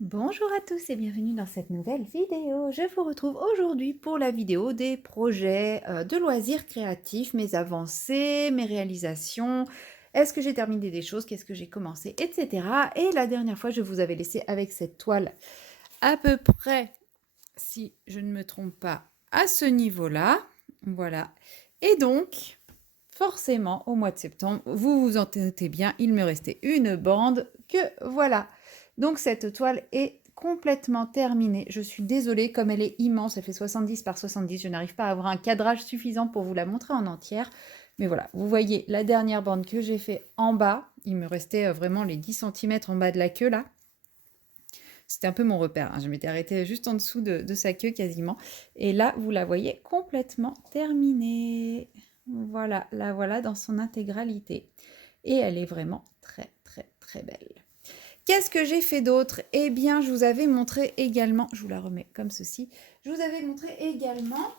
Bonjour à tous et bienvenue dans cette nouvelle vidéo. Je vous retrouve aujourd'hui pour la vidéo des projets de loisirs créatifs, mes avancées, mes réalisations, est-ce que j'ai terminé des choses, qu'est-ce que j'ai commencé, etc. Et la dernière fois, je vous avais laissé avec cette toile à peu près, si je ne me trompe pas, à ce niveau-là. Voilà. Et donc, forcément, au mois de septembre, vous vous en doutez bien, il me restait une bande que voilà. Donc cette toile est complètement terminée. Je suis désolée, comme elle est immense, elle fait 70 par 70, je n'arrive pas à avoir un cadrage suffisant pour vous la montrer en entière. Mais voilà, vous voyez la dernière bande que j'ai fait en bas. Il me restait vraiment les 10 cm en bas de la queue là. C'était un peu mon repère, hein. Je m'étais arrêtée juste en dessous de sa queue quasiment. Et là, vous la voyez complètement terminée. Voilà, la voilà dans son intégralité. Et elle est vraiment très très très belle. Qu'est-ce que j'ai fait d'autre? Eh bien, je vous avais montré également, je vous la remets comme ceci, je vous avais montré également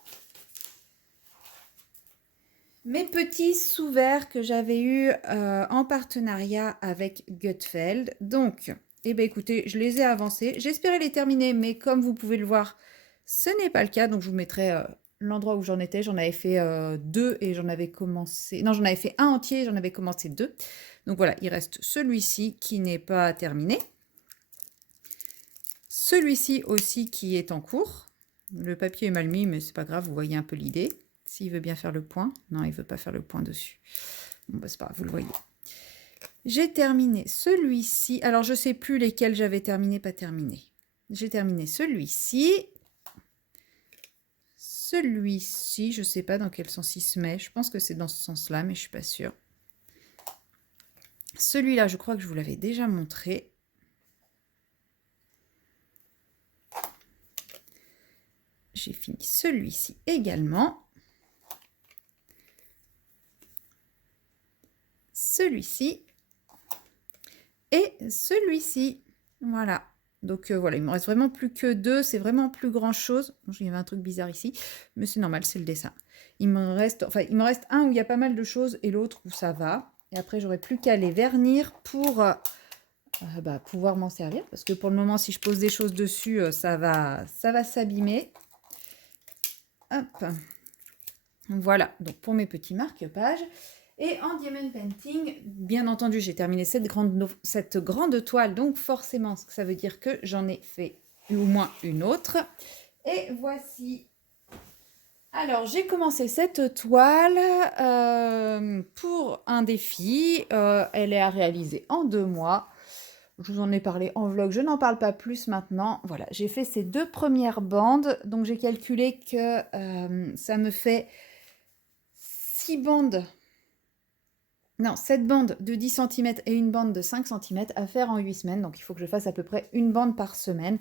mes petits sous-verts que j'avais eus en partenariat avec Gutfeld. Donc, eh bien, écoutez, je les ai avancés. J'espérais les terminer, mais comme vous pouvez le voir, ce n'est pas le cas. Donc, je vous mettrai l'endroit où j'en étais. J'en avais fait deux et j'en avais commencé... Non, j'en avais fait un entier et j'en avais commencé deux. Donc, voilà, il reste celui-ci qui n'est pas terminé. Celui-ci aussi qui est en cours. Le papier est mal mis, mais c'est pas grave, vous voyez un peu l'idée. S'il veut bien faire le point. Non, il veut pas faire le point dessus. Bon, bah, c'est pas grave, vous le voyez. J'ai terminé celui-ci. Alors, je sais plus lesquels j'avais terminé, pas terminé. J'ai terminé celui-ci. Celui-ci, je sais pas dans quel sens il se met. Je pense que c'est dans ce sens-là, mais je suis pas sûre. Celui-là, je crois que je vous l'avais déjà montré. J'ai fini celui-ci également. Celui-ci et celui-ci. Voilà. Donc voilà, il me reste vraiment plus que deux. C'est vraiment plus grand chose. Il y avait un truc bizarre ici, mais c'est normal, c'est le dessin. Il me reste un où il y a pas mal de choses et l'autre où ça va. Et après, j'aurai plus qu'à les vernir pour pouvoir m'en servir. Parce que pour le moment, si je pose des choses dessus, ça va s'abîmer. Hop. Voilà, donc pour mes petits marque-pages. Et en diamond painting, bien entendu, j'ai terminé cette grande toile, donc forcément, ça veut dire que j'en ai fait au moins une autre. Et voici. Alors, j'ai commencé cette toile pour un défi. Elle est à réaliser en 2 mois. Je vous en ai parlé en vlog, je n'en parle pas plus maintenant. Voilà, j'ai fait ces 2 premières bandes. Donc, j'ai calculé que ça me fait 6 bandes. Non, 7 bandes de 10 cm et une bande de 5 cm à faire en 8 semaines. Donc, il faut que je fasse à peu près une bande par semaine.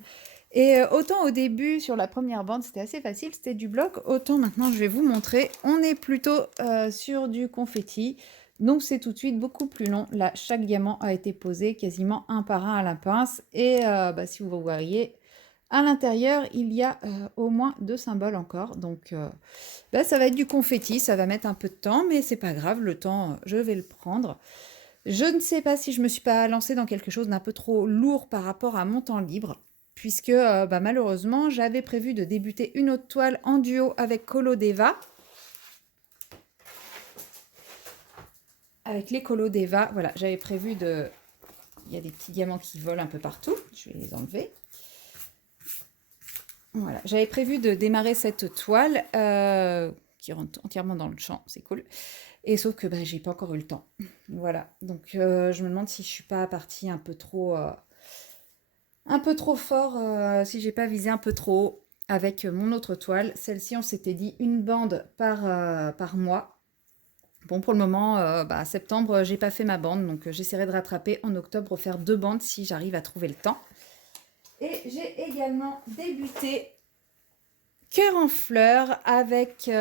Et autant au début, sur la première bande, c'était assez facile, c'était du bloc. Autant maintenant, je vais vous montrer. On est plutôt sur du confetti. Donc, c'est tout de suite beaucoup plus long. Là, chaque diamant a été posé quasiment un par un à la pince. Et si vous voyez, à l'intérieur, il y a au moins 2 symboles encore. Donc, ça va être du confetti. Ça va mettre un peu de temps, mais c'est pas grave. Le temps, je vais le prendre. Je ne sais pas si je me suis pas lancée dans quelque chose d'un peu trop lourd par rapport à mon temps libre. Puisque malheureusement, j'avais prévu de débuter une autre toile en duo avec Colodeva. Avec les Colodeva, voilà, j'avais prévu de... Il y a des petits diamants qui volent un peu partout. Je vais les enlever. Voilà, j'avais prévu de démarrer cette toile qui rentre entièrement dans le champ, c'est cool. Et sauf que j'ai pas encore eu le temps. Voilà, donc je me demande si je suis pas partie un peu trop fort, si j'ai pas visé un peu trop haut avec mon autre toile. Celle-ci, on s'était dit une bande par mois. Bon, pour le moment, septembre, j'ai pas fait ma bande, donc j'essaierai de rattraper en octobre, faire 2 bandes si j'arrive à trouver le temps. Et j'ai également débuté Cœur en fleurs avec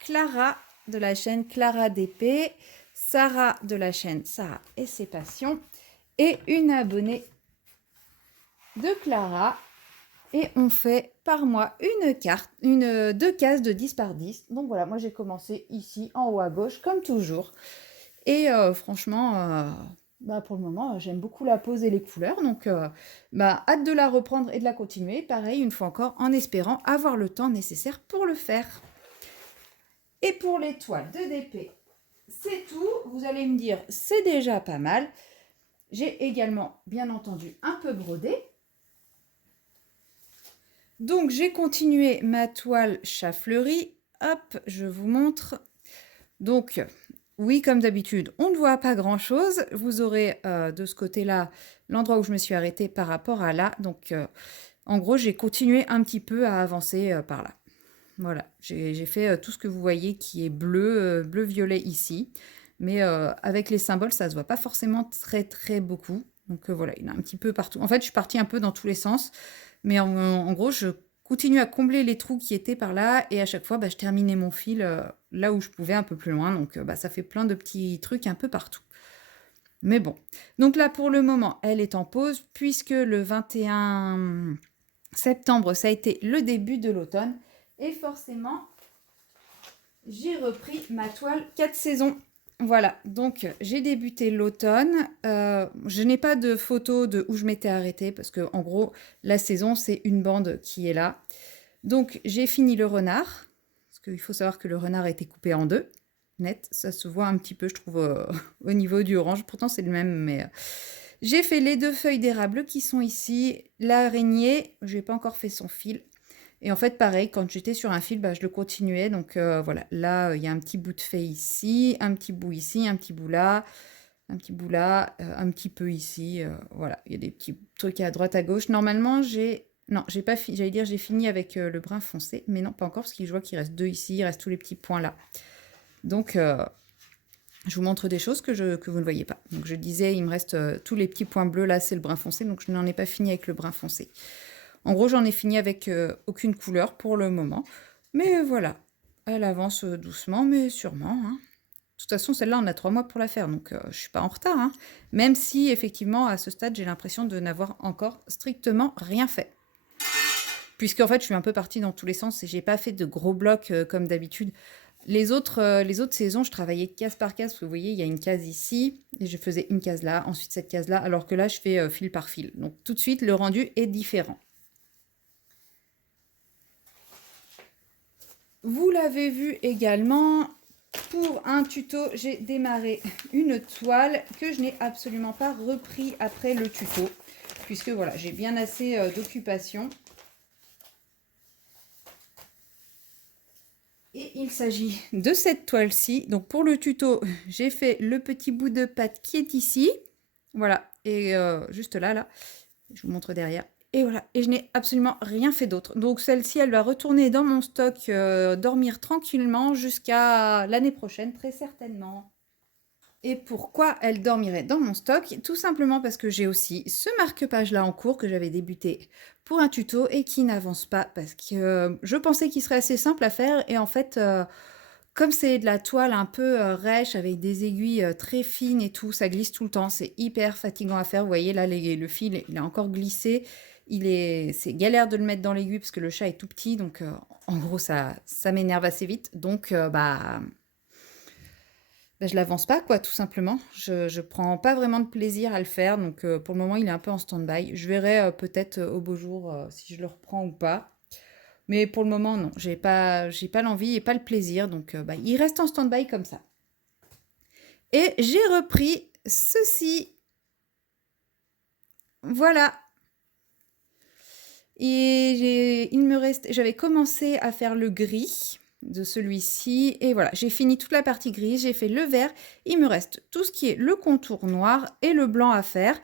Clara de la chaîne Clara DP, Sarah de la chaîne Sarah et ses passions et une abonnée de Clara. Et on fait par mois deux cases de 10 par 10. Donc voilà, moi j'ai commencé ici en haut à gauche comme toujours. Et franchement, Bah, pour le moment, j'aime beaucoup la pose et les couleurs, donc bah, hâte de la reprendre et de la continuer. Pareil, une fois encore, en espérant avoir le temps nécessaire pour le faire. Et pour les toiles de DP, c'est tout. Vous allez me dire, c'est déjà pas mal. J'ai également, bien entendu, un peu brodé. Donc, j'ai continué ma toile chat fleuri. Hop, je vous montre. Donc, oui, comme d'habitude, on ne voit pas grand-chose. Vous aurez de ce côté-là l'endroit où je me suis arrêtée par rapport à là. Donc, en gros, j'ai continué un petit peu à avancer par là. Voilà, j'ai fait tout ce que vous voyez qui est bleu, bleu-violet ici. Mais avec les symboles, ça ne se voit pas forcément très beaucoup. Donc voilà, il y en a un petit peu partout. En fait, je suis partie un peu dans tous les sens. Mais en gros, je continue à combler les trous qui étaient par là. Et à chaque fois, bah, je terminais mon fil là où je pouvais un peu plus loin. Donc bah, ça fait plein de petits trucs un peu partout. Mais bon. Donc là, pour le moment, elle est en pause puisque le 21 septembre, ça a été le début de l'automne. Et forcément, j'ai repris ma toile 4 saisons. Voilà, donc j'ai débuté l'automne. Je n'ai pas de photo de où je m'étais arrêtée parce que en gros, la saison, c'est une bande qui est là. Donc j'ai fini le renard, parce qu'il faut savoir que le renard a été coupé en deux, net. Ça se voit un petit peu, je trouve, au niveau du orange. Pourtant, c'est le même, mais j'ai fait les 2 feuilles d'érable qui sont ici. L'araignée, j'ai pas encore fait son fil. Et en fait, pareil, quand j'étais sur un fil, bah, je le continuais. Donc voilà, là, il y a un petit bout de feuille ici, un petit bout ici, un petit bout là, un petit bout là, un petit peu ici. Voilà, il y a des petits trucs à droite, à gauche. Normalement, j'ai... Non, j'ai pas fini, j'allais dire j'ai fini avec le brun foncé, mais non, pas encore, parce que je vois qu'il reste 2 ici, il reste tous les petits points là. Donc, je vous montre des choses que vous ne voyez pas. Donc, je disais, il me reste tous les petits points bleus là, c'est le brun foncé, donc je n'en ai pas fini avec le brun foncé. En gros, j'en ai fini avec aucune couleur pour le moment. Mais voilà, elle avance doucement, mais sûrement. Hein. De toute façon, celle-là, on a 3 mois pour la faire, donc je ne suis pas en retard. Hein. Même si, effectivement, à ce stade, j'ai l'impression de n'avoir encore strictement rien fait. Puisqu'en fait, je suis un peu partie dans tous les sens et j'ai pas fait de gros blocs comme d'habitude. Les autres saisons, je travaillais case par case. Parce que vous voyez, il y a une case ici et je faisais une case là, ensuite cette case là, alors que là, je fais fil par fil. Donc tout de suite, le rendu est différent. Vous l'avez vu également, pour un tuto, j'ai démarré une toile que je n'ai absolument pas repris après le tuto, puisque voilà, j'ai bien assez d'occupation. Et il s'agit de cette toile-ci. Donc pour le tuto, j'ai fait le petit bout de pâte qui est ici. Voilà, et juste là, je vous montre derrière. Et voilà, et je n'ai absolument rien fait d'autre. Donc celle-ci, elle va retourner dans mon stock, dormir tranquillement jusqu'à l'année prochaine, très certainement. Et pourquoi elle dormirait dans mon stock? Tout simplement parce que j'ai aussi ce marque-page là en cours que j'avais débuté pour un tuto et qui n'avance pas parce que je pensais qu'il serait assez simple à faire et en fait, comme c'est de la toile un peu rêche avec des aiguilles très fines et tout, ça glisse tout le temps, c'est hyper fatigant à faire. Vous voyez là, le fil, il est encore glissé. C'est galère de le mettre dans l'aiguille parce que le chat est tout petit, donc en gros ça m'énerve assez vite. Donc je l'avance pas, quoi, tout simplement. Je prends pas vraiment de plaisir à le faire, donc pour le moment, il est un peu en stand-by. Je verrai peut-être au beau jour si je le reprends ou pas. Mais pour le moment, non, j'ai pas l'envie et pas le plaisir, donc il reste en stand-by comme ça. Et j'ai repris ceci. Voilà. Et j'avais commencé à faire le gris de celui-ci. Et voilà, j'ai fini toute la partie grise, j'ai fait le vert. Il me reste tout ce qui est le contour noir et le blanc à faire.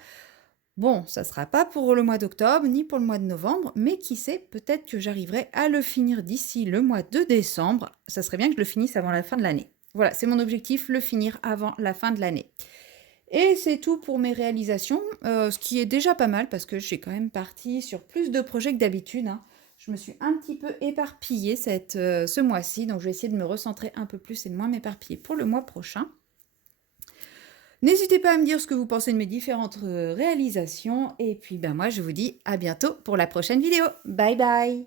Bon, ça ne sera pas pour le mois d'octobre, ni pour le mois de novembre, mais qui sait, peut-être que j'arriverai à le finir d'ici le mois de décembre. Ça serait bien que je le finisse avant la fin de l'année. Voilà, c'est mon objectif, le finir avant la fin de l'année. Et c'est tout pour mes réalisations, ce qui est déjà pas mal parce que je suis quand même partie sur plus de projets que d'habitude. Hein. Je me suis un petit peu éparpillée ce mois-ci, donc je vais essayer de me recentrer un peu plus et de moins m'éparpiller pour le mois prochain. N'hésitez pas à me dire ce que vous pensez de mes différentes réalisations. Et puis moi, je vous dis à bientôt pour la prochaine vidéo. Bye bye!